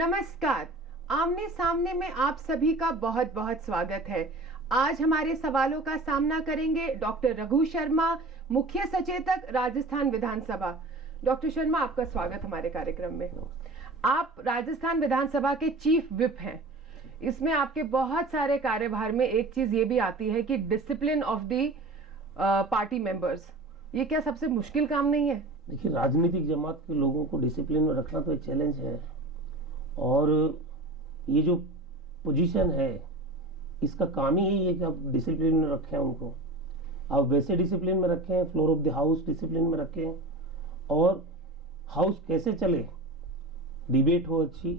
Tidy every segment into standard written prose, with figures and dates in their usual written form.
नमस्कार। आमने सामने में आप सभी का बहुत बहुत स्वागत है। आज हमारे सवालों का सामना करेंगे डॉक्टर रघु शर्मा, मुख्य सचेतक राजस्थान विधानसभा। डॉक्टर शर्मा, आपका स्वागत हमारे कार्यक्रम में। आप राजस्थान विधानसभा के चीफ विप हैं। इसमें आपके बहुत सारे कार्यभार में एक चीज ये भी आती है कि discipline of the party members. ये क्या सबसे मुश्किल काम नहीं है? देखिए, राजनीतिक जमात के लोगों को डिसिप्लिन में रखना तो एक चैलेंज है, और ये जो पोजीशन है इसका काम ही यही है कि आप डिसिप्लिन में रखें उनको। आप वैसे डिसिप्लिन में रखें, floor of the house discipline में रखें, और हाउस कैसे चले, डिबेट हो अच्छी,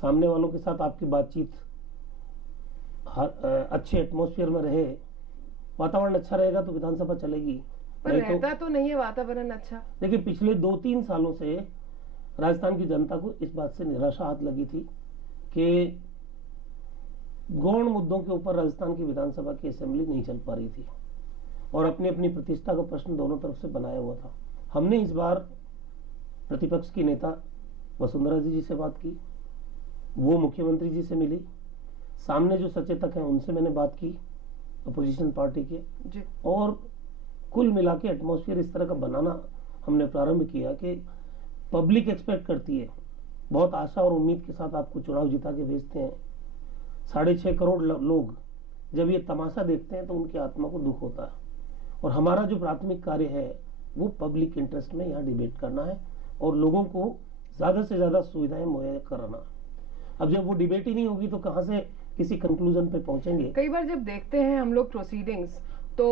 सामने वालों के साथ आपकी बातचीत अच्छे एटमॉस्फेयर में रहे, वातावरण अच्छा रहेगा तो विधानसभा चलेगी। पर रहता तो नहीं है वातावरण अच्छा। देखिए, पिछले 2-3 सालों से राजस्थान की जनता को इस बात से निराशा हाथ लगी थी कि गौण मुद्दों के ऊपर राजस्थान की विधानसभा की असेंबली नहीं चल पा रही थी, और अपनी अपनी प्रतिष्ठा का प्रश्न दोनों तरफ से बनाया हुआ था। हमने इस बार प्रतिपक्ष की नेता वसुंधरा जी से बात की, वो मुख्यमंत्री जी से मिली, सामने जो सचेतक हैं उनसे मैंने बात की अपोजिशन पार्टी के जी। और कुल मिला के एटमॉस्फेयर इस तरह का बनाना हमने प्रारंभ किया कि पब्लिक एक्सपेक्ट करती है, बहुत आशा और उम्मीद के साथ आपको चुनाव जिता के भेजते हैं। 6.5 करोड़ लोग जब ये तमाशा देखते हैं तो उनकी आत्मा को दुख होता है, और हमारा जो प्राथमिक कार्य है वो पब्लिक इंटरेस्ट में यहाँ डिबेट करना है और लोगों को ज्यादा से ज्यादा सुविधाएं मुहैया कराना। अब जब वो डिबेट ही नहीं होगी तो कहाँ से किसी कंक्लूजन पे पहुंचेंगे? कई बार जब देखते हैं हम लोग प्रोसीडिंग्स, तो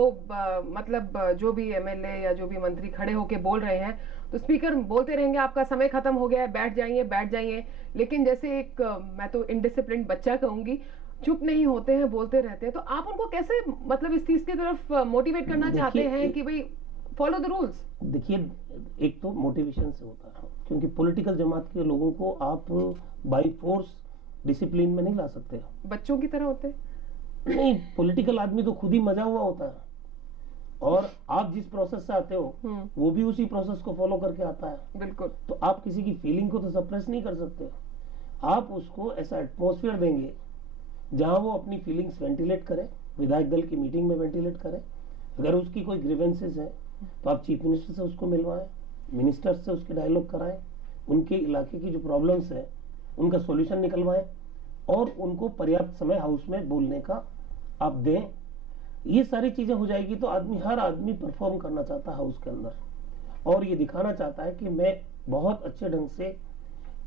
मतलब जो भी एमएलए या जो भी मंत्री खड़े होके बोल रहे हैं तो स्पीकर बोलते रहेंगे आपका समय खत्म हो गया है, बैठ जाइए बैठ जाइए। लेकिन जैसे एक मैं तो इनडिसिप्लिन बच्चा कहूंगी, चुप नहीं होते हैं, बोलते रहते हैं। तो आप उनको कैसे मतलब इस चीज की तरफ मोटिवेट करना चाहते हैं कि भाई फॉलो द रूल्स? देखिए, एक तो मोटिवेशन से होता है, क्योंकि पॉलिटिकल जमात के लोगों को आप बाय फोर्स डिसिप्लिन में नहीं ला सकते। बच्चों की तरह होते नहीं, पॉलिटिकल आदमी तो खुद ही मजा हुआ होता है, और आप जिस प्रोसेस से आते हो वो भी उसी प्रोसेस को फॉलो करके आता है। बिल्कुल। तो आप किसी की फीलिंग को तो सप्रेस नहीं कर सकते। आप उसको ऐसा एटमॉस्फेयर देंगे जहां वो अपनी फीलिंग्स वेंटिलेट करे, विधायक दल की मीटिंग में वेंटिलेट करे। अगर उसकी कोई ग्रीवेंसेस है तो आप चीफ मिनिस्टर से उसको मिलवाएं, मिनिस्टर से उसके डायलॉग कराएं, उनके इलाके की जो प्रॉब्लम्स है उनका सॉल्यूशन निकलवाएं, और उनको पर्याप्त समय हाउस में बोलने का आप दें। ये सारी चीजें हो जाएगी तो हर आदमी परफॉर्म करना चाहता है हाउस के अंदर, और ये दिखाना चाहता है कि मैं बहुत अच्छे ढंग से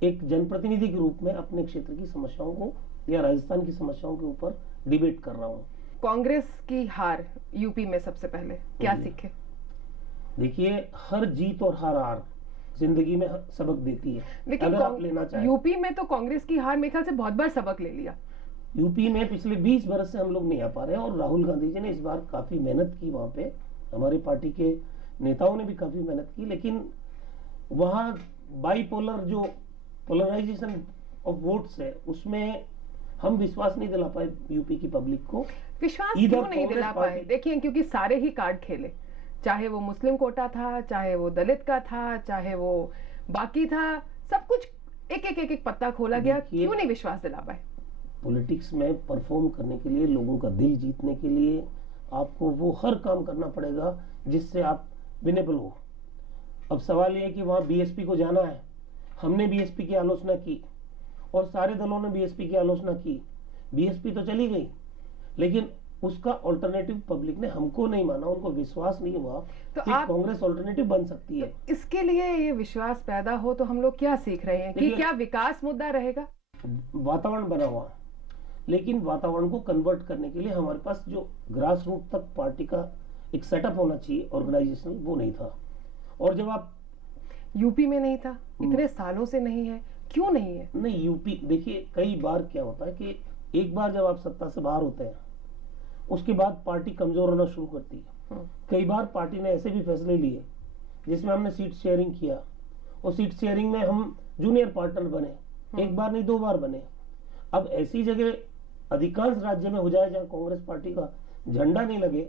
एक जनप्रतिनिधि के रूप में अपने क्षेत्र की समस्याओं को या राजस्थान की समस्याओं के ऊपर डिबेट कर रहा हूँ। कांग्रेस की हार यूपी में सबसे पहले क्या सीखे? देखिए, हर जीत और हर हार जिंदगी में सबक देती है। लेकिन अगर आप लेना चाहें, यूपी में तो कांग्रेस की हार मेरे ख्याल से बहुत बार सबक ले लिया। यूपी में पिछले 20 बरस से हम लोग नहीं आ पा रहे हैं, और राहुल गांधी जी ने इस बार काफी मेहनत की वहां पे, हमारी पार्टी के नेताओं ने भी काफी मेहनत की, लेकिन वहां बाईपोलर जो पोलराइजेशन ऑफ वोट्स है उसमें हम विश्वास नहीं दिला पाए यूपी की पब्लिक को। विश्वास क्यों नहीं दिला पाए? देखिए, क्योंकि सारे ही कार्ड खेले, चाहे वो मुस्लिम कोटा था, चाहे वो दलित का था, चाहे वो बाकी था, सब कुछ एक एक एक एक पत्ता खोला गया। क्यों नहीं विश्वास दिला पाए? पॉलिटिक्स में परफॉर्म करने के लिए, लोगों का दिल जीतने के लिए आपको वो हर काम करना पड़ेगा जिससे आप विनेबल हो। अब सवाल ये है कि वहां बीएसपी को जाना है, हमने बीएसपी की आलोचना की और सारे दलों ने बीएसपी की आलोचना की, बीएसपी तो चली गई, लेकिन उसका ऑल्टरनेटिव पब्लिक ने हमको नहीं माना, उनको विश्वास नहीं हुआ तो कि कांग्रेस ऑल्टरनेटिव बन सकती है। तो इसके लिए ये विश्वास पैदा हो तो हम लोग क्या सीख रहे हैं कि क्या विकास मुद्दा रहेगा? वातावरण बना हुआ, लेकिन वातावरण को कन्वर्ट करने के लिए हमारे पास जो ग्रास रूट तक पार्टी का एक सेटअप होना चाहिए ऑर्गेनाइजेशनल, वो नहीं था। और जब आप यूपी में नहीं था, इतने सालों से नहीं है, क्यों नहीं है? नहीं, यूपी देखिए, कई बार क्या होता है कि एक बार जब आप सत्ता से बाहर होते हैं उसके बाद पार्टी कमजोर होना शुरू करती है। कई बार पार्टी ने ऐसे भी फैसले लिए जिसमें हमने सीट शेयरिंग किया, और सीट शेयरिंग में हम जूनियर पार्टनर बने, एक बार नहीं 2 बार बने। अब ऐसी जगह अधिकांश राज्य में हो जाए जहां कांग्रेस पार्टी का झंडा नहीं लगे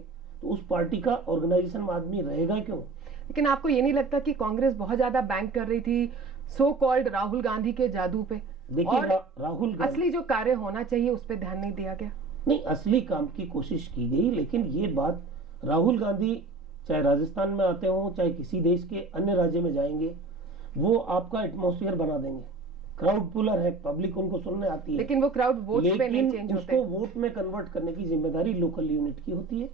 तो उस पार्टी का ऑर्गेनाइजेशन में आदमी रहेगा क्यों? लेकिन आपको ये नहीं लगता कि कांग्रेस बहुत ज्यादा बैंक कर रही थी सो कॉल्ड राहुल गांधी के जादू पे? देखिए और राहुल गांधी, असली जो कार्य होना चाहिए उस पर ध्यान नहीं दिया गया। नहीं, असली काम की कोशिश की गई, लेकिन ये बात राहुल गांधी चाहे राजस्थान में आते हो, चाहे किसी देश के अन्य राज्य में जाएंगे, वो आपका एटमॉस्फेयर बना देंगे। क्राउड पुलर है, पब्लिक उनको सुनने आती है, लेकिन वो क्राउड वोट्स पे नहीं चेंज लेकिन होते। उसको वोट में कन्वर्ट करने की जिम्मेदारी लोकल यूनिट की होती है,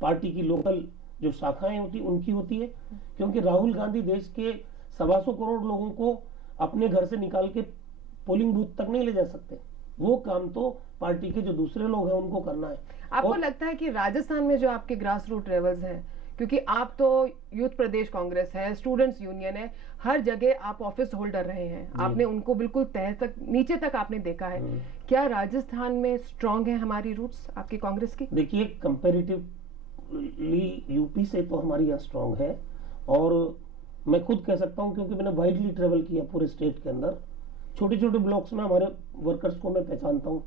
पार्टी की लोकल जो शाखाएं होती उनकी होती है। क्योंकि राहुल गांधी देश के 125 करोड़ लोगों को अपने घर से निकाल के पोलिंग बूथ तक नहीं ले जा सकते। वो काम तो पार्टी के जो दूसरे लोग हैं उनको करना है। आपको और लगता है कि राजस्थान में जो आपके ग्रास रूट लेवल्स हैं, क्योंकि आप तो यूथ प्रदेश कांग्रेस है, स्टूडेंट्स यूनियन है, हर जगह आप ऑफिस होल्डर रहे हैं, आपने उनको बिल्कुल तह तक नीचे तक आपने देखा है, क्या राजस्थान में स्ट्रांग है हमारी रूट्स आपकी कांग्रेस की? देखिए, कंपैरेटिवली यूपी से तो हमारी यहाँ स्ट्रांग है। और मैं खुद कह सकता हूँ, क्योंकि मैंने वाइडली ट्रेवल किया पूरे स्टेट के अंदर, छोटे छोटे ब्लॉक्स में हमारे वर्कर्स को मैं पहचानता हूँ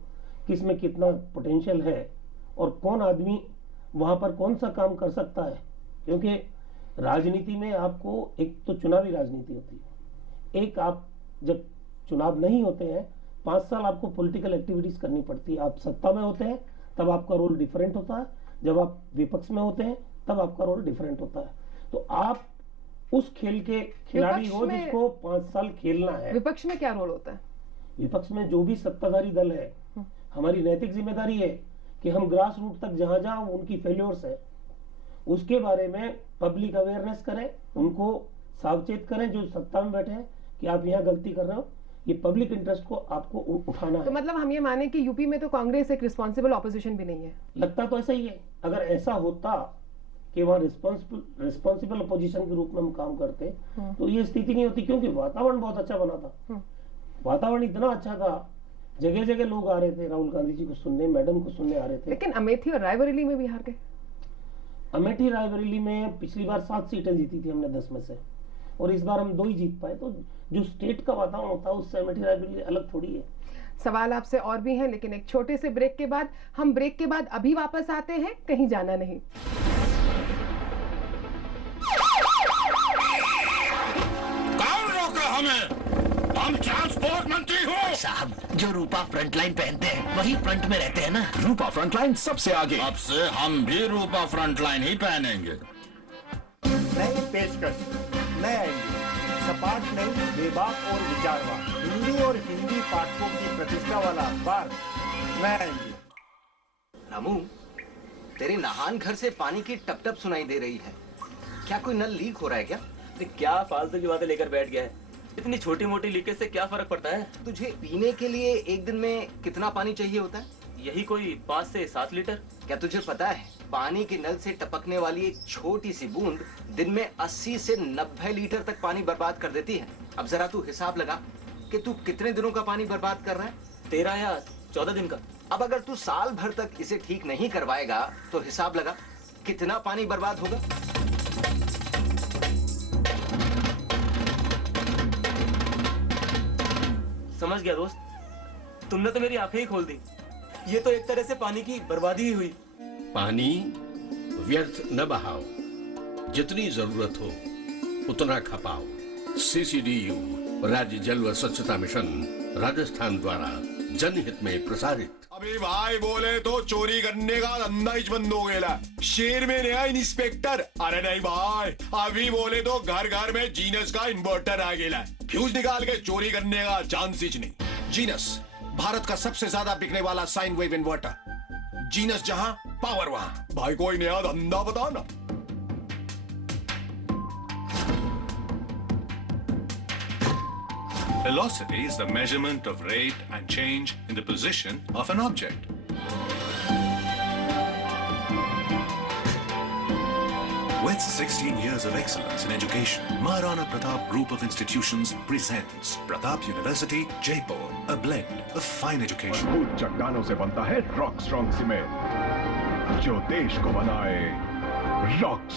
कि इसमें कितना पोटेंशियल है और कौन आदमी वहां पर कौन सा काम कर सकता है। क्योंकि राजनीति में आपको एक तो चुनावी राजनीति होती है, एक आप जब चुनाव नहीं होते हैं 5 साल आपको पॉलिटिकल एक्टिविटीज करनी पड़ती है। आप सत्ता में होते हैं तब आपका रोल डिफरेंट होता है, जब आप विपक्ष में होते हैं तब आपका रोल डिफरेंट होता है। तो आप उस खेल के खिलाड़ी हो जिसको 5 साल खेलना है। विपक्ष में क्या रोल होता है? विपक्ष में जो भी सत्ताधारी दल है, हमारी नैतिक जिम्मेदारी है कि हम ग्रास रूट तक जहां जहां उनकी फेल्योर्स है उसके बारे में पब्लिक अवेयरनेस करें, उनको सावचेत करें जो सत्ता में बैठे हैं कि आप यहाँ गलती कर रहे हो। ये पब्लिक इंटरेस्ट को आपको उठाना तो है। मतलब हम ये माने कि यूपी में तो कांग्रेस एक रिस्पॉन्सिबल ऑपोजिशन भी नहीं है? लगता तो ऐसा ही है। अगर ऐसा होता कि वहाँ रिस्पॉन्सिबल अपोजिशन के रूप में हम काम करते तो ये स्थिति नहीं होती, क्योंकि वातावरण बहुत अच्छा बना था। वातावरण इतना अच्छा था, जगह जगह लोग आ रहे थे राहुल गांधी जी को सुनने, मैडम को सुनने आ रहे थे। लेकिन अमेठी और रायबरेली में भी हार गए। अमेठी रायबरेली में पिछली बार 7 सीटें जीती थी हमने 10 में से, और इस बार हम 2 ही जीत पाए। तो जो स्टेट का वातावरण होता है उससे अमेठी रायबरेली अलग थोड़ी है। सवाल आपसे और भी हैं, लेकिन एक छोटे से ब्रेक के बाद हम ब्रेक के बाद अभी वापस आते हैं, कहीं जाना नहीं। कौन रोका हमें? हम ट्रांसपोर्ट मंत्री हो साहब। जो रूपा फ्रंटलाइन पहनते हैं वही फ्रंट में रहते हैं ना। रूपा फ्रंटलाइन सबसे आगे। अब से हम भी रूपा फ्रंटलाइन ही पहनेंगे। नई पेशकश, नया इंडिया, सपाट नई, बेबाक और विचारवान, हिंदी और हिंदी पाठकों की प्रतिष्ठा वाला अखबार नया इंडिया। रामू, तेरे नहान घर से पानी की टप टप सुनाई दे रही है। क्या कोई नल लीक हो रहा है क्या? क्या फालतू की बातें लेकर बैठ गया है? इतनी छोटी मोटी लीकेज से क्या फर्क पड़ता है? तुझे पीने के लिए एक दिन में कितना पानी चाहिए होता है? यही कोई 5 से 7 लीटर। क्या तुझे पता है पानी के नल से टपकने वाली एक छोटी सी बूंद दिन में 80 से 90 लीटर तक पानी बर्बाद कर देती है। अब जरा तू हिसाब लगा कि तू कितने दिनों का पानी बर्बाद कर रहा है। 13 या 14 दिन का। अब अगर तू साल भर तक इसे ठीक नहीं करवाएगा तो हिसाब लगा कितना पानी बर्बाद होगा। समझ गया दोस्त, तुमने तो मेरी आंखें ही खोल दी। ये तो एक तरह से पानी की बर्बादी ही हुई। पानी व्यर्थ न बहाओ, जितनी जरूरत हो उतना खपाओ। सीसीडीयू राज्य जल व स्वच्छता मिशन राजस्थान द्वारा जनहित में प्रसारित। अभी भाई बोले तो चोरी करने का धंधा ही बंद हो गया। शेर में नया इंस्पेक्टर। अरे नहीं भाई, अभी बोले तो घर घर में जीनस का इन्वर्टर आ गया। फ्यूज निकाल के चोरी करने का चांस ही नहीं। जीनस भारत का सबसे ज्यादा बिकने वाला साइन वेव इन्वर्टर। जीनस जहां पावर वहां। भाई कोई नया धंधा बता ना। Velocity is the measurement of rate and change in the position of an object. With 16 years of excellence in education, Maharana Pratap Group of Institutions presents Pratap University, Jaipur, a blend of fine education. मजबूत चट्टानों से बनता है rock strong cement, जो देश को बनाए rock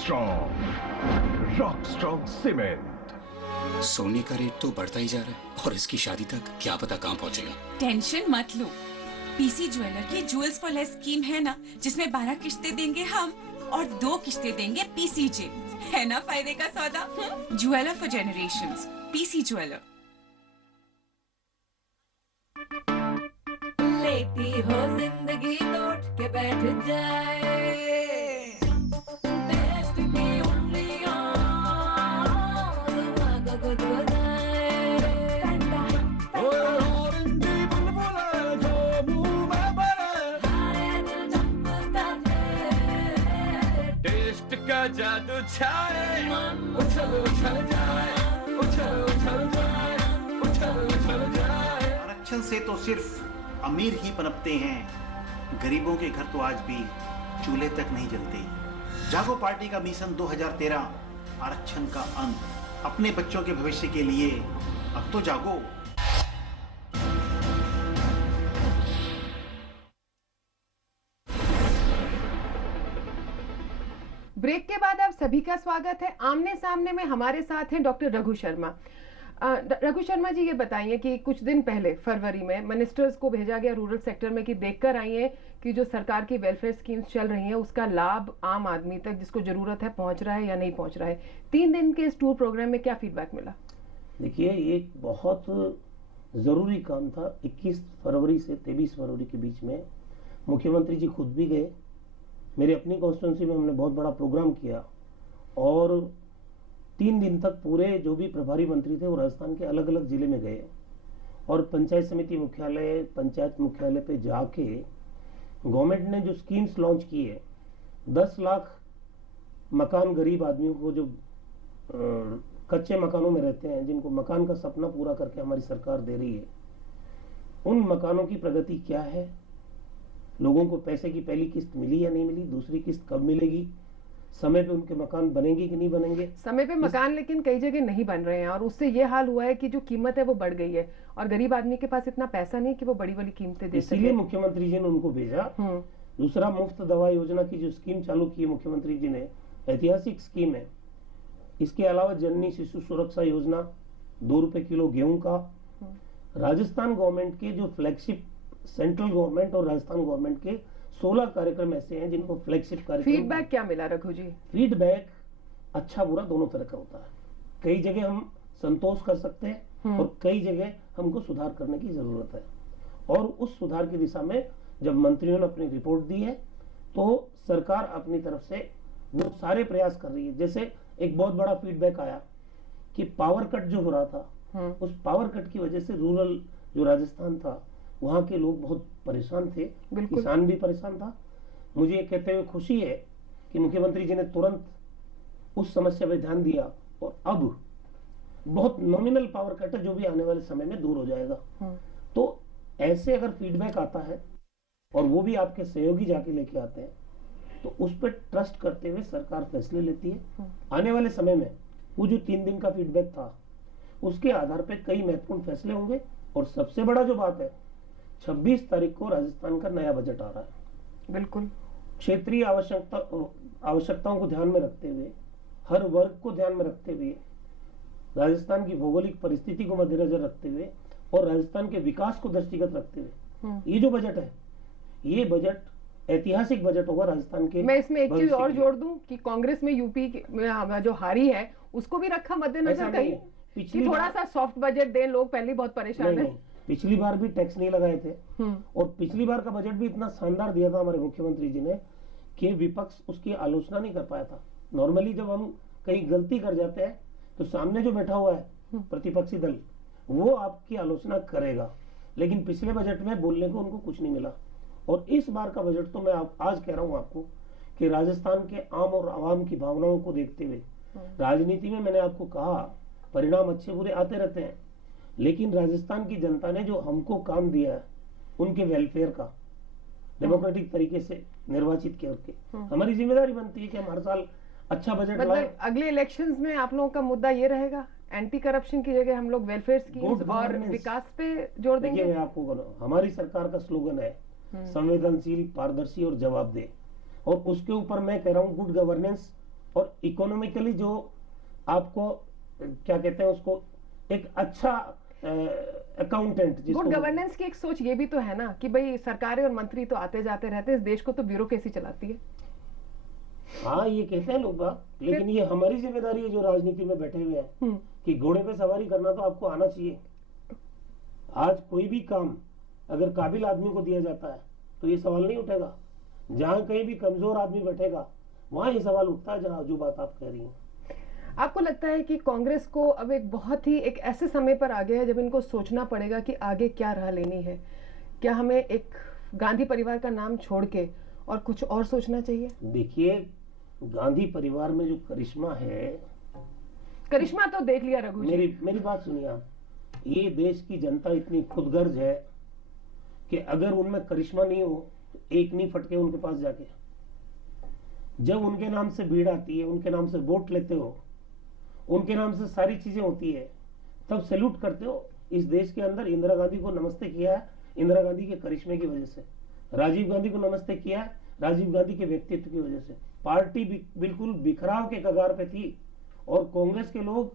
strong cement. सोने का रेट तो बढ़ता ही जा रहा है और इसकी शादी तक क्या पता कहाँ पहुँचेगा। टेंशन मत लो, पीसी ज्वेलर की ज्वेल्स फॉर लेस स्कीम है ना, जिसमें 12 किश्तें देंगे हम और 2 किश्तें देंगे पीसीजे। है ना फायदे का सौदा? Jeweller for generations, PC jeweller. देखती हो जिंदगी तो उठ के बैठ जाए टेस्ट की उंगलियां दिमाग को खुद बताए टेस्ट का जादू छाए उछल उछल जाए उछल उछल जाए उछल उछल जाए। आरक्षण से तो सिर्फ अमीर ही पनपते हैं, गरीबों के घर तो आज भी चूल्हे तक नहीं जलते। जागो पार्टी का मिशन 2013 आरक्षण का अंत, अपने बच्चों के भविष्य के लिए अब तो जागो। ब्रेक के बाद आप सभी का स्वागत है। आमने सामने में हमारे साथ हैं डॉक्टर रघु शर्मा। रघु शर्मा जी, ये बताइए कि कुछ दिन पहले फरवरी में मिनिस्टर्स को भेजा गया रूरल सेक्टर में कि देखकर आइए कि जो सरकार की वेलफेयर स्कीम्स चल रही हैं उसका लाभ आम आदमी तक जिसको जरूरत है पहुंच रहा है या नहीं पहुंच रहा है। 3 दिन के इस टूर प्रोग्राम में क्या फीडबैक मिला? देखिए, ये एक बहुत ज़रूरी काम था। 21 फरवरी से 23 फरवरी के बीच में मुख्यमंत्री जी खुद भी गए। मेरी अपनी कॉन्स्टिट्यूंसी में हमने बहुत बड़ा प्रोग्राम किया और 3 दिन तक पूरे जो भी प्रभारी मंत्री थे वो राजस्थान के अलग अलग जिले में गए और पंचायत समिति मुख्यालय, पंचायत मुख्यालय पे जाके गवर्नमेंट ने जो स्कीम्स लॉन्च की है, 10 लाख मकान गरीब आदमियों को जो कच्चे मकानों में रहते हैं, जिनको मकान का सपना पूरा करके हमारी सरकार दे रही है, उन मकानों की प्रगति क्या है, लोगों को पैसे की पहली किस्त मिली या नहीं मिली, दूसरी किस्त कब मिलेगी, समय पे उनके मकान बनेंगे कि नहीं बनेंगे। समय पे मकान लेकिन कई जगह नहीं बन रहे हैं और उससे ये हाल हुआ है कि जो कीमत है वो बढ़ गई है और गरीब आदमी के पास इतना पैसा नहीं कि वो बड़ी बड़ी कीमतें दे सके। इसीलिए मुख्यमंत्री जी ने उनको भेजा। दूसरा, मुफ्त दवा योजना की जो स्कीम चालू की है मुख्यमंत्री जी ने, ऐतिहासिक स्कीम है। इसके अलावा जननी शिशु सुरक्षा योजना, 2 रुपए किलो गेहूं का। राजस्थान गवर्नमेंट के जो फ्लैगशिप, सेंट्रल गवर्नमेंट और राजस्थान गवर्नमेंट के 16 कार्यक्रम ऐसे हैं जिनको फ्लैगशिप कार्यक्रम। फीडबैक क्या मिला रघु जी? फीडबैक अच्छा बुरा दोनों तरह का होता है। कई जगह हम संतोष कर सकते हैं और कई जगह हमको सुधार करने की जरूरत है और उस सुधार की दिशा में जब मंत्रियों ने अपनी रिपोर्ट दी है तो सरकार अपनी तरफ से वो सारे प्रयास कर रही है। जैसे एक बहुत बड़ा फीडबैक आया कि पावर कट जो हो रहा था, उस पावर कट की वजह से रूरल जो राजस्थान था वहां के लोग बहुत परेशान थे, किसान भी परेशान था। मुझे ये कहते हुए खुशी है कि मुख्यमंत्री जी ने तुरंत उस समस्या पे ध्यान दिया और अब बहुत नॉमिनल पावर कट है जो भी आने वाले समय में दूर हो जाएगा। तो ऐसे अगर फीडबैक आता है और वो भी आपके सहयोगी जाके लेके आते हैं तो उस पर ट्रस्ट करते हुए सरकार फैसले लेती है। आने वाले समय में वो जो 3 दिन का फीडबैक था उसके आधार पर कई महत्वपूर्ण फैसले होंगे और सबसे बड़ा जो बात है, 26 तारीख को राजस्थान का नया बजट आ रहा है। बिल्कुल क्षेत्रीय आवश्यकताओं को ध्यान में रखते हुए, हर वर्ग को ध्यान में रखते हुए, राजस्थान की भौगोलिक परिस्थिति को मद्देनजर रखते हुए और राजस्थान के विकास को दृष्टिगत रखते हुए ये जो बजट है, ये बजट ऐतिहासिक बजट होगा राजस्थान के। मैं इसमें एक चीज और जोड़ दूं कि कांग्रेस में यूपी में जो हारी है उसको भी रखा मद्देनजर कहीं कि थोड़ा सा सॉफ्ट बजट दें, लोग पहले बहुत परेशान है। पिछली बार भी टैक्स नहीं लगाए थे और पिछली बार का बजट भी इतना शानदार दिया था हमारे मुख्यमंत्री जी ने कि विपक्ष उसकी आलोचना नहीं कर पाया था। नॉर्मली जब हम कहीं गलती कर जाते हैं तो सामने जो बैठा हुआ है प्रतिपक्षी दल वो आपकी आलोचना करेगा, लेकिन पिछले बजट में बोलने को उनको कुछ नहीं मिला। और इस बार का बजट तो मैं आज कह रहा हूं आपको कि राजस्थान के आम और आवाम की भावनाओं को देखते हुए, राजनीति में मैंने आपको कहा परिणाम अच्छे बुरे आते रहते हैं, लेकिन राजस्थान की जनता ने जो हमको काम दिया है उनके वेलफेयर का डेमोक्रेटिक तरीके से निर्वाचित करके हमारी जिम्मेदारी बनती है कि हम हर साल अच्छा बजट लाएं। अगले इलेक्शंस में आप लोगों का मुद्दा ये रहेगा, एंटी करप्शन की जगह हम लोग वेलफेयर स्कीम्स और विकास पे जोर देंगे। मैं आपको हमारी सरकार का स्लोगन है संवेदनशील, पारदर्शी और जवाबदेह, और उसके ऊपर मैं कह रहा हूँ गुड गवर्नेंस और इकोनॉमिकली जो आपको क्या कहते हैं उसको एक अच्छा अकाउंटेंट। गुड गवर्नेंस की एक सोच ये भी तो है ना कि भाई सरकारें और मंत्री तो आते जाते रहते हैं, इस देश को तो ब्यूरोक्रेसी चलाती है। हाँ, ये कहते हैं लोग, लेकिन ये हमारी जिम्मेदारी है जो राजनीति में बैठे हुए हैं कि घोड़े पे सवारी करना तो आपको आना चाहिए। आज कोई भी काम अगर काबिल आदमी को दिया जाता है तो ये सवाल नहीं उठेगा। जहां कहीं भी कमजोर आदमी बैठेगा वहां ये सवाल उठता है, जहां जो बात आप कह रही हैं। आपको लगता है कि कांग्रेस को अब एक ऐसे समय पर आ गया है जब इनको सोचना पड़ेगा कि आगे क्या राह लेनी है? क्या हमें एक गांधी परिवार का नाम छोड़ के और कुछ और सोचना चाहिए? देखिए, गांधी परिवार में जो करिश्मा है, करिश्मा तो देख लिया रघु जी। मेरी बात सुनिए आप। ये देश की जनता इतनी खुदगर्ज है कि अगर उनमें करिश्मा नहीं हो तो एक नहीं फटके उनके पास जाके। जब उनके नाम से भीड़ आती है, उनके नाम से वोट लेते हो, उनके नाम से सारी चीजें होती है, तब सैल्यूट करते हो। इस देश के अंदर इंदिरा गांधी को नमस्ते किया है इंदिरा गांधी के करिश्मे की वजह से। राजीव गांधी को नमस्ते किया है राजीव गांधी के व्यक्तित्व की वजह से। पार्टी बिल्कुल बिखराव के कगार पे थी और कांग्रेस के लोग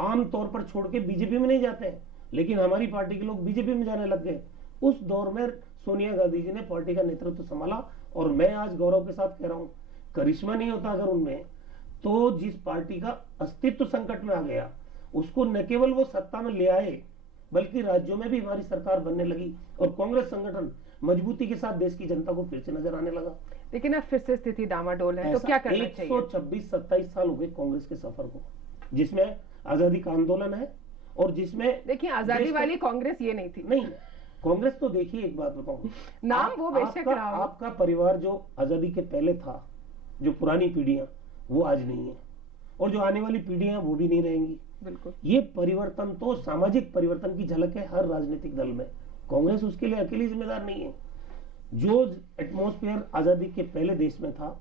आम तौर पर छोड़ के बीजेपी में नहीं जाते हैं, लेकिन हमारी पार्टी के लोग बीजेपी में जाने लग गए। उस दौर में सोनिया गांधी जी ने पार्टी का नेतृत्व संभाला और मैं आज गौरव के साथ कह रहा हूं, करिश्मा नहीं होता अगर उनमें, तो जिस पार्टी का अस्तित्व संकट में आ गया उसको न केवल वो सत्ता में ले आए बल्कि राज्यों में भी हमारी सरकार बनने लगी और कांग्रेस संगठन मजबूती के साथ देश की जनता को फिर से नजर आने लगा। लेकिन अब फिर से स्थिति डामाडोल है, तो क्या करना चाहिए? 126-27 साल हो गए कांग्रेस के सफर को, जिसमें आजादी का आंदोलन है और जिसमें देखिए आजादी वाली कांग्रेस ये नहीं थी। नहीं, कांग्रेस तो देखिए एक बात बताऊं, नाम वो बेशक रहा हो। आपका परिवार जो आजादी के पहले था, जो पुरानी पीढ़ियां, वो आज नहीं है और जो आने वाली पीढ़ियां वो भी नहीं रहेंगी। बिल्कुल, ये परिवर्तन तो सामाजिक परिवर्तन की झलक है हर राजनीतिक दल में। कांग्रेस उसके लिए अकेली जिम्मेदार नहीं है। जो एटमॉस्फेयर आजादी के पहले देश में था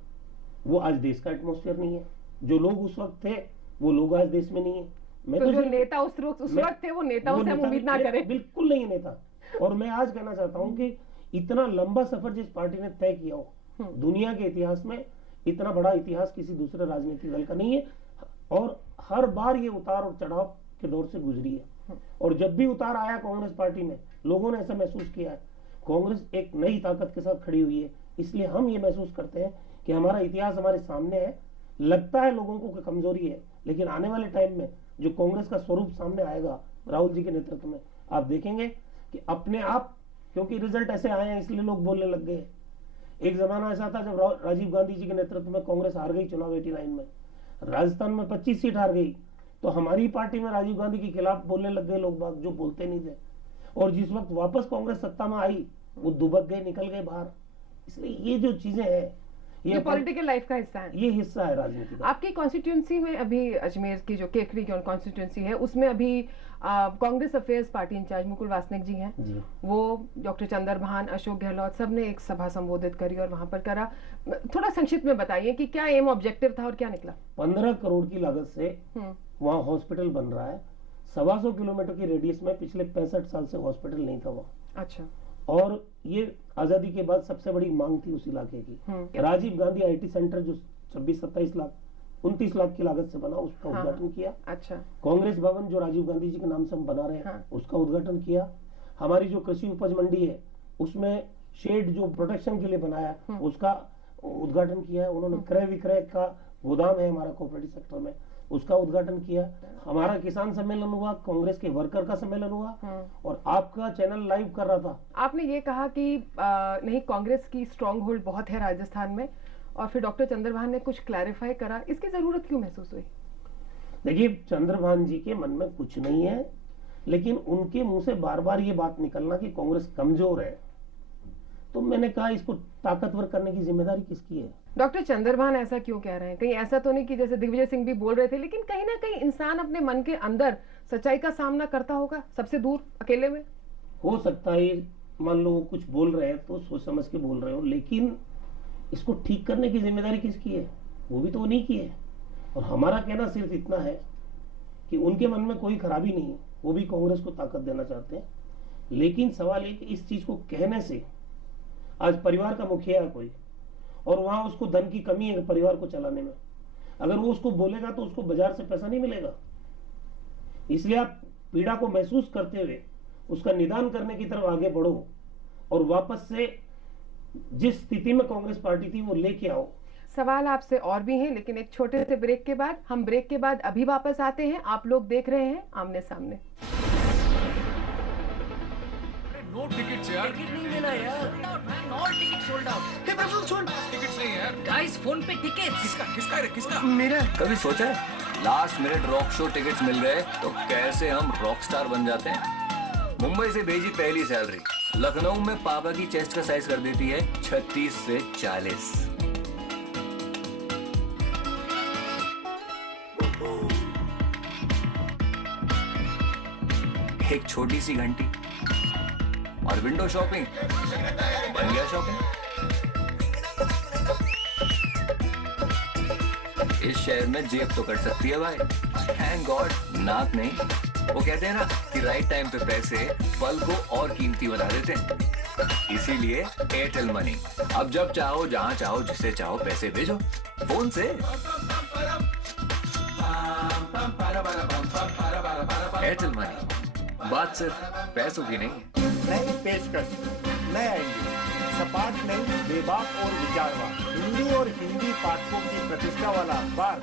वो आज देश का एटमॉस्फेयर नहीं है। जो लोग उस वक्त थे वो लोग आज देश में नहीं है। मैं तो जो नेता उस वक्त थे वो नेताओं से हम उम्मीद ना करें। बिल्कुल नहीं नेता। और मैं आज कहना चाहता हूं कि इतना लंबा सफर जिस पार्टी ने तय किया हो, दुनिया के इतिहास में इतना बड़ा इतिहास किसी दूसरे राजनीतिक दल का नहीं है और हर बार ये उतार और चढ़ाव के दौर से गुजरी है। और जब भी उतार आया कांग्रेस पार्टी में, लोगों ने ऐसा महसूस किया है कांग्रेस एक नई ताकत के साथ खड़ी हुई है। इसलिए हम ये महसूस करते हैं कि हमारा इतिहास हमारे सामने है। लगता है लोगों को कमजोरी है, लेकिन आने वाले टाइम में जो कांग्रेस का स्वरूप सामने आएगा राहुल जी के नेतृत्व में, आप देखेंगे कि अपने आप, क्योंकि रिजल्ट ऐसे आए हैं इसलिए लोग बोलने लग गए। एक जमाना ऐसा था जब राजीव गांधी जी के नेतृत्व में कांग्रेस हार गई चुनाव 89 में, राजस्थान में 25 सीट हार गई, तो हमारी पार्टी में राजीव गांधी के खिलाफ बोलने लग गए लोग बाग जो बोलते नहीं थे। और जिस वक्त वापस कांग्रेस सत्ता में आई वो दुबक गए, निकल गए बाहर। इसलिए ये जो चीजें हैं ये पॉलिटिकल लाइफ का हिस्सा है, ये हिस्सा है राजनीति का। आपकी कॉन्स्टिट्यूंसी में अभी अजमेर की जो केकरी की कॉन्स्टिट्यूंसी है उसमें अभी Congress affairs party incharge Mukul Wasnik ji हैं जी। वो डॉक्टर चंद्रभान, अशोक गहलोत सब ने एक सभा संबोधित करी और वहां पर करा। थोड़ा संक्षिप्त में बताइए कि क्या एम ऑब्जेक्टिव था और क्या निकला? 15 करोड़ की लागत से वहाँ हॉस्पिटल बन रहा है। 125 किलोमीटर की रेडियस में पिछले 65 साल से हॉस्पिटल नहीं था वहाँ। अच्छा। और ये आजादी के बाद सबसे बड़ी मांग थी उस इलाके की। राजीव गांधी आईटी सेंटर जो 26-27 लाख 29 लाख की लागत से बना, उसका उद्घाटन किया। अच्छा। कांग्रेस भवन जो राजीव गांधी जी के नाम से हम बना रहे हैं उसका उद्घाटन किया। हमारी जो कृषि उपज मंडी है उसमें शेड जो प्रोटेक्शन के लिए बनाया उसका उद्घाटन किया। उन्होंने क्रय विक्रय का गोदाम है हमारा कोऑपरेटिव सेक्टर में, उसका उद्घाटन किया। हमारा किसान सम्मेलन हुआ, कांग्रेस के वर्कर का सम्मेलन हुआ और आपका चैनल लाइव कर रहा था। आपने ये कहा कि नहीं, कांग्रेस की स्ट्रॉन्ग होल्ड बहुत है राजस्थान में, और फिर डॉक्टर चंद्रभान ने कुछ क्लैरिफाई करा, इसकी जरूरत क्यों महसूस हुई? देखिए, चंद्रभान जी के मन में कुछ नहीं है, लेकिन उनके मुंह से बार बार ये बात निकलना कि कांग्रेस कमजोर है, तो मैंने कहा इसको ताकतवर करने की जिम्मेदारी किसकी है? डॉक्टर चंद्रभान ऐसा क्यों कह रहे हैं? कहीं ऐसा तो नहीं कि जैसे दिग्विजय सिंह भी बोल रहे थे, लेकिन कहीं ना कहीं इंसान अपने मन के अंदर सच्चाई का सामना करता होगा सबसे दूर अकेले में। हो सकता है मान लो कुछ बोल रहे हैं तो सोच समझ के बोल रहे हो, लेकिन इसको ठीक करने की जिम्मेदारी किसकी है? वो भी तो उन्हीं की है। और हमारा कहना सिर्फ इतना है कि उनके मन में कोई खराबी नहीं है, वो भी कांग्रेस को ताकत देना चाहते हैं। लेकिन सवाल ये कि इस चीज को कहने से आज परिवार का मुखिया है कोई और वहां उसको धन की कमी है परिवार को चलाने में, अगर वो उसको बोलेगा तो उसको बाजार से पैसा नहीं मिलेगा। इसलिए आप पीड़ा को महसूस करते हुए उसका निदान करने की तरफ आगे बढ़ो और वापस से जिस स्थिति में कांग्रेस पार्टी थी वो लेके आओ। सवाल आपसे और भी हैं, लेकिन एक छोटे से ब्रेक के बाद, हम ब्रेक के बाद अभी वापस आते हैं। आप लोग देख रहे हैं आमने सामने। नो टिकट्स यार। टिकट नहीं मिला यार। All ticket sold out. Hey Praful सुन, टिकट्स नहीं यार। गाइस फोन पे टिकट्स। किसका? मेरा कभी सोचा है last minute rock show tickets मिल गए तो कैसे हम रॉक स्टार बन जाते हैं। मुंबई से भेजी पहली सैलरी लखनऊ में पापा की चेस्ट का साइज कर देती है 36 से 40। एक छोटी सी घंटी और विंडो शॉपिंग बन गया शॉपिंग। इस शहर में जेब तो कट सकती है भाई, थैंक गॉड नाक नहीं। वो कहते हैं ना कि राइट टाइम पे पैसे पल को और कीमती बना देते हैं। इसीलिए एयरटेल मनी, अब जब चाहो जहां चाहो जिसे चाहो पैसे भेजो फोन से। एयरटेल मनी, बात सिर्फ पैसों की नहीं है। नई पेशकश, नया इंडिया, सपाट नहीं बेबाक और विचारवान, हिंदी और हिंदी पाठकों की प्रतिष्ठा वाला अखबार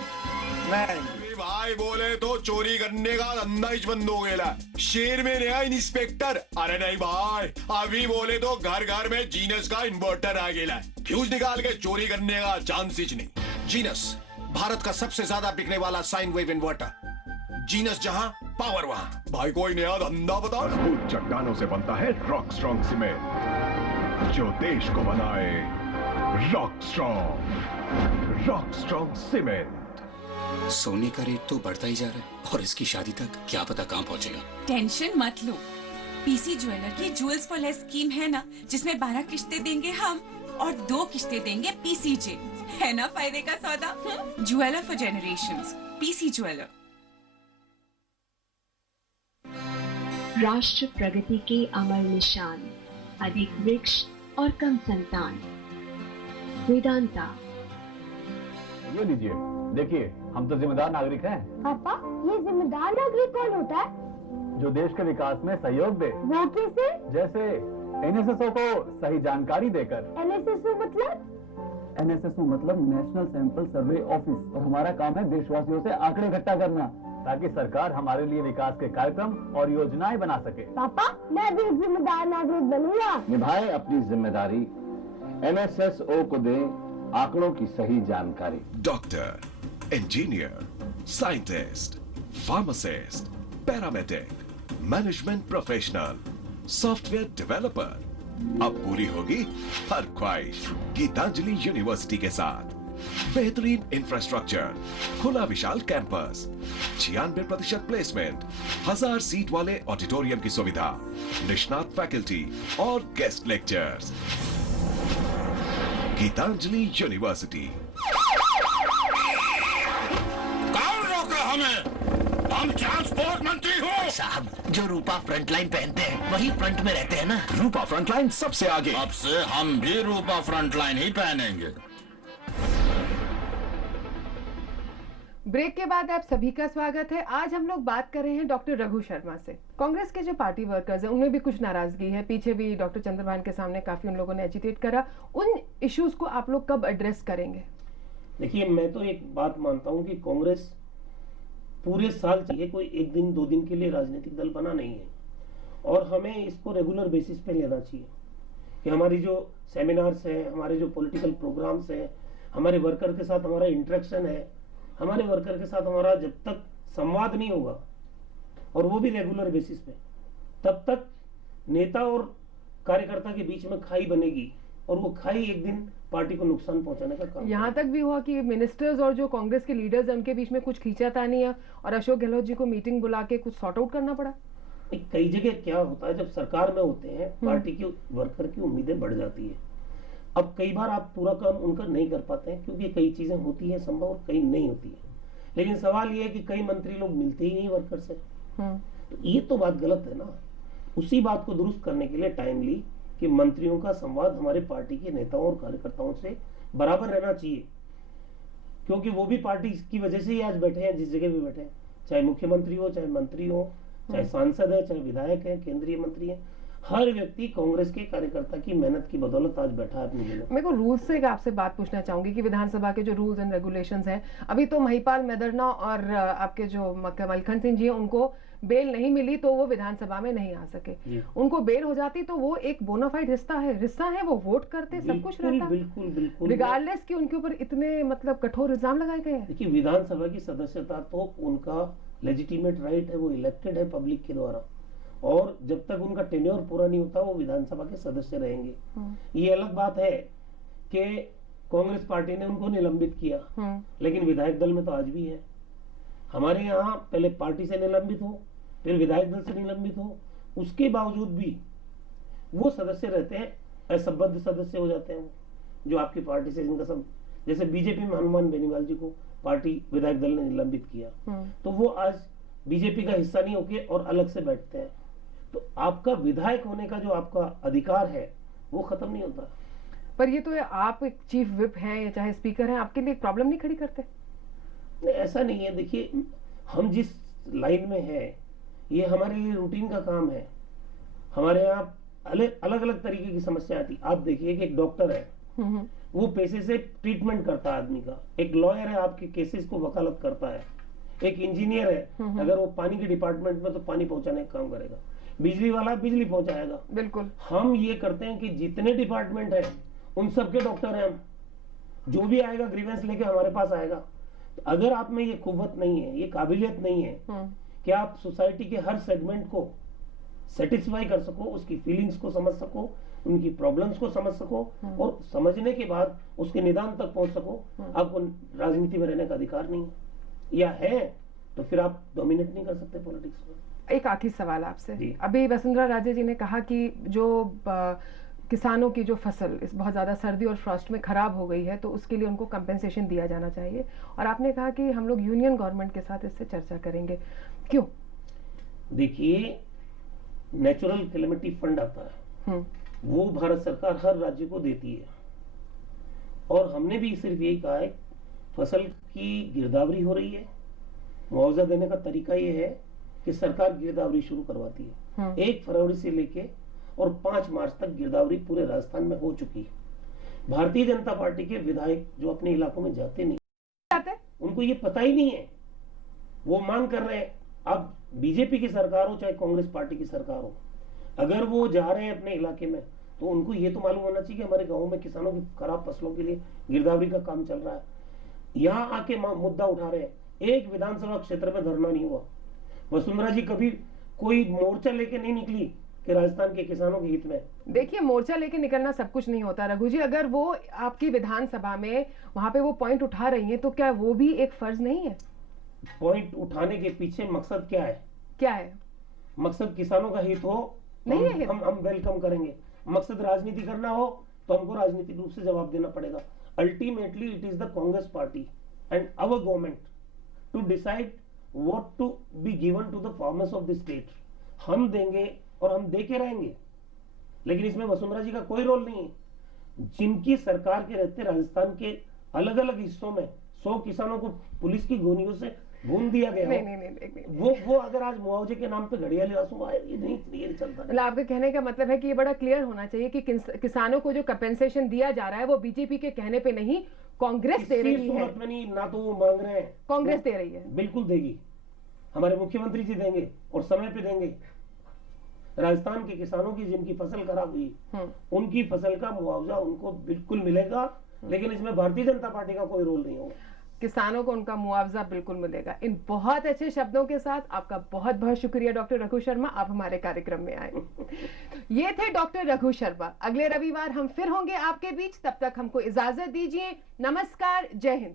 नया इंडिया। भाई बोले तो चोरी करने का धंधा ही बंद हो गया। शेर में नया इंस्पेक्टर। अरे नहीं भाई, अभी बोले तो घर घर में जीनस का इन्वर्टर आ गया। फ्यूज निकाल के चोरी करने का चांस ही नहीं। जीनस भारत का सबसे ज्यादा बिकने वाला साइन वेव इन्वर्टर। जीनस जहां पावर वहां। भाई कोई नया धंधा बताओ। मजबूत चट्टानों से बनता है रॉक स्ट्रॉन्ग सीमेंट, जो देश को बनाए रॉक स्ट्रॉन्ग सीमेंट। सोने का रेट तो बढ़ता ही जा रहा है और इसकी शादी तक क्या पता कहां पहुंचेगा। टेंशन मत लो, पीसी ज्वेलर की ज्वेल्स फॉर लेस स्कीम है ना, जिसमें 12 किस्तें देंगे हम और 2 किस्तें देंगे पीसीजे। है ना फायदे का सौदा। Jeweller for generations, PC jeweller. राष्ट्र प्रगति के अमर निशान, अधिक वृक्ष और कम संतान। वेदांता। ये लीजिए, देखिए हम तो जिम्मेदार नागरिक हैं। पापा, ये जिम्मेदार नागरिक कौन होता है? जो देश के विकास में सहयोग दे। वो कैसे? जैसे एनएसएसओ को सही जानकारी देकर। एनएसएसओ मतलब? एनएसएसओ मतलब नेशनल सैंपल सर्वे ऑफिस, और हमारा काम है देशवासियों से आंकड़े इकट्ठा करना, ताकि सरकार हमारे लिए विकास के कार्यक्रम और योजनाएं बना सके। पापा, मैं भी जिम्मेदार नागरिक बनूंगा। निभाए अपनी जिम्मेदारी, एनएसएसओ को दें आंकड़ों की सही जानकारी। Doctor, engineer, scientist, pharmacist, paramedic, management professional, software developer, अब पूरी होगी हर ख्वाहिश गीतांजलि यूनिवर्सिटी के साथ। बेहतरीन इंफ्रास्ट्रक्चर, खुला विशाल कैंपस, 96% प्लेसमेंट, 1000 सीट वाले ऑडिटोरियम की सुविधा, निष्णात फैकल्टी और गेस्ट लेक्चर्स। गीतांजलि यूनिवर्सिटी। कौन रोका हमें? हम ट्रांसपोर्ट मंत्री हो। साहब, जो रूपा फ्रंटलाइन पहनते हैं वही फ्रंट में रहते हैं ना। रूपा फ्रंटलाइन सबसे आगे। अब से हम भी रूपा फ्रंटलाइन ही पहनेंगे। ब्रेक के बाद आप सभी का स्वागत है। आज हम लोग बात कर रहे हैं डॉक्टर रघु शर्मा से। कांग्रेस के जो पार्टी वर्कर्स हैं उनमें भी कुछ नाराजगी है। पीछे भी डॉक्टर चंद्रभान के सामने काफी उन लोगों ने एजिटेट करा। उन इश्यूज को आप लोग कब एड्रेस करेंगे? देखिए, मैं तो एक बात मानता हूं कि कांग्रेस पूरे साल चाहिए, कोई एक दिन 2 दिन के लिए राजनीतिक दल बना नहीं है, और हमें इसको रेगुलर बेसिस पे लेना चाहिए कि हमारी जो सेमिनार्स है, हमारे जो पॉलिटिकल प्रोग्राम्स है, हमारे वर्कर के साथ हमारा इंटरेक्शन है, हमारे वर्कर के साथ हमारा जब तक संवाद नहीं होगा, और वो भी रेगुलर बेसिस पे, तब तक नेता और कार्यकर्ता के बीच में खाई बनेगी, और वो खाई एक दिन पार्टी को नुकसान पहुंचाने का काम। यहाँ तक भी हुआ कि मिनिस्टर्स और जो कांग्रेस के लीडर्स हैं उनके बीच में कुछ खींचातानी है, और अशोक गहलोत जी को मीटिंग बुला के कुछ सॉर्ट आउट करना पड़ा। कई जगह क्या होता है, जब सरकार में होते हैं पार्टी के वर्कर की उम्मीदें बढ़ जाती है। अब कई बार आप पूरा काम उनका नहीं कर पाते हैं, क्योंकि कई चीजें होती है संभव और कई नहीं होती है। लेकिन सवाल ये है कि कई मंत्री लोग मिलते ही नहीं वर्कर से, तो ये तो बात गलत है ना। उसी बात को दुरुस्त करने के लिए टाइमली कि मंत्रियों का संवाद हमारे पार्टी के नेताओं और कार्यकर्ताओं से बराबर रहना चाहिए, क्योंकि वो भी पार्टी की वजह से ही आज बैठे हैं जिस जगह भी बैठे हैं, चाहे मुख्यमंत्री हो, चाहे मंत्री हो, चाहे सांसद है, चाहे विधायक है, केंद्रीय मंत्री है। हर व्यक्ति कांग्रेस के कार्यकर्ता की मेहनत की बदौलत आज बैठा है अपनी जगह। मेरे को रूल्स से आपसे बात पूछना चाहूंगी कि विधानसभा के जो रूल्स एंड रेगुलेशंस हैं, अभी तो महिपाल मैदरना और आपके जो मलखन सिंह जी हैं उनको बेल नहीं मिली तो वो विधानसभा में नहीं आ सके। उनको बेल हो जाती तो वो एक बोनाफाइड हिस्सा है, वो वोट करते, सब कुछ रहता, बिल्कुल बिल्कुल, रिगार्डलेस कि उनके ऊपर इतने मतलब कठोर इल्जाम लगाए गए हैं। देखिए, विधानसभा की सदस्यता तो उनका लेजिटिमेट राइट है, वो इलेक्टेड है पब्लिक के द्वारा, और जब तक उनका टेन्योर पूरा नहीं होता वो विधानसभा के सदस्य रहेंगे। ये अलग बात है कि कांग्रेस पार्टी ने उनको निलंबित किया, लेकिन विधायक दल में तो आज भी है। हमारे यहाँ पहले पार्टी से निलंबित हो, फिर विधायक दल से निलंबित हो, उसके बावजूद भी वो सदस्य रहते हैं, असंबद्ध सदस्य हो जाते हैं, जो आपकी पार्टी से जिनका सब, जैसे बीजेपी में हनुमान बेनीवाल जी को पार्टी विधायक दल ने निलंबित किया, तो वो आज बीजेपी का हिस्सा नहीं होके और अलग से बैठते हैं। तो आपका विधायक होने का जो आपका अधिकार है वो खत्म नहीं होता। पर ये तो आप एक चीफ विप हैं या चाहे स्पीकर हैं, आपके लिए प्रॉब्लम नहीं खड़ी करते? नहीं, ऐसा नहीं है। देखिए, हम जिस लाइन में है ये हमारे लिए रूटीन का काम है। हमारे यहाँ अलग अलग तरीके की समस्या आती। आप देखिए कि एक डॉक्टर है, वो पैसे से ट्रीटमेंट करता है आदमी का, एक लॉयर है आपके केसेस को वकालत करता है, एक इंजीनियर है, अगर वो पानी के डिपार्टमेंट में तो पानी पहुंचाने का काम करेगा, बिजली वाला बिजली पहुंचाएगा। बिल्कुल। हम ये करते हैं कि जितने डिपार्टमेंट है उन सबके डॉक्टर हैं हम, जो भी आएगा ग्रीवेंस लेके हमारे पास आएगा। तो अगर आप में ये कुव्वत नहीं है, ये काबिलियत नहीं है कि आप सोसाइटी के हर सेगमेंट को सेटिस्फाई कर सको, उसकी फीलिंग्स को समझ सको, उनकी प्रॉब्लम्स को समझ सको, और समझने के बाद उसके निदान तक पहुंच सको, आपको राजनीति में रहने का अधिकार नहीं है, या है तो फिर आप डोमिनेट नहीं कर सकते पॉलिटिक्स में। एक आखिरी सवाल आपसे, अभी वसुंधरा राजे जी ने कहा कि जो किसानों की जो फसल इस बहुत ज्यादा सर्दी और फ्रॉस्ट में खराब हो गई है तो उसके लिए उनको कंपेंसेशन दिया जाना चाहिए, और आपने कहा कि हम लोग यूनियन गवर्नमेंट के साथ इससे चर्चा करेंगे, क्यों? देखिए, नेचुरल कैलेमिटी फंड आता है, वो भारत सरकार हर राज्य को देती है, और हमने भी सिर्फ यही कहा है फसल की गिरदावरी हो रही है, मुआवजा देने का तरीका ये है कि सरकार गिरदावरी शुरू करवाती है। 1 फरवरी से लेके और 5 मार्च तक गिरदावरी पूरे राजस्थान में हो चुकी है। भारतीय जनता पार्टी के विधायक जो अपने इलाकों में जाते नहीं, उनको ये पता ही नहीं है, वो मांग कर रहे हैं। अब बीजेपी की सरकार हो चाहे कांग्रेस पार्टी की सरकार हो, अगर वो जा रहे हैं अपने इलाके में तो उनको ये तो मालूम होना चाहिए कि हमारे गाँव में किसानों की खराब फसलों के लिए गिरदावरी का काम चल रहा है। यहाँ आके मुद्दा उठा रहे हैं, एक विधानसभा क्षेत्र में धरना नहीं हुआ। वसुंधरा जी कभी कोई मोर्चा लेके नहीं निकली कि राजस्थान के किसानों के हित में। देखिए, मोर्चा लेके निकलना सब कुछ नहीं होता रघु जी, अगर वो आपकी विधानसभा में वहां पे वो पॉइंट उठा रही हैं तो क्या वो भी एक फर्ज नहीं है? पॉइंट उठाने के पीछे मकसद क्या है? क्या है मकसद? किसानों का हित हो नहीं है, हम वेलकम करेंगे। मकसद राजनीति करना हो तो हमको राजनीतिक रूप से जवाब देना पड़ेगा। Ultimately it is the Congress party and our government to decide what to be given to the farmers of the state। हम देंगे और हम दे के रहेंगे, लेकिन इसमें वसुंधरा जी का कोई रोल नहीं है। जिनकी सरकार के रहते राजस्थान के अलग अलग हिस्सों में 100 किसानों को पुलिस की गोलियों से भून दिया गया, नहीं। वो अगर आज मुआवजे के नाम पे घड़ियाली आंसू आए, ये नहीं चलता। मतलब आपके कहने का मतलब है कि ये बड़ा क्लियर होना चाहिए कि किसानों को जो कंपेंसेशन दिया जा रहा है वो बीजेपी के कहने पे नहीं, कांग्रेस दे रही है। सूरत में नहीं, ना तो वो मांग रहे हैं, कांग्रेस दे रही है। बिल्कुल देगी, हमारे मुख्यमंत्री जी देंगे और समय पे देंगे। राजस्थान के किसानों की जिनकी फसल खराब हुई, उनकी फसल का मुआवजा उनको बिल्कुल मिलेगा, लेकिन इसमें भारतीय जनता पार्टी का कोई रोल नहीं होगा। किसानों को उनका मुआवजा बिल्कुल मिलेगा। इन बहुत अच्छे शब्दों के साथ आपका बहुत बहुत शुक्रिया डॉक्टर रघु शर्मा, आप हमारे कार्यक्रम में आए। ये थे डॉक्टर रघु शर्मा। अगले रविवार हम फिर होंगे आपके बीच, तब तक हमको इजाजत दीजिए। नमस्कार, जय हिंद।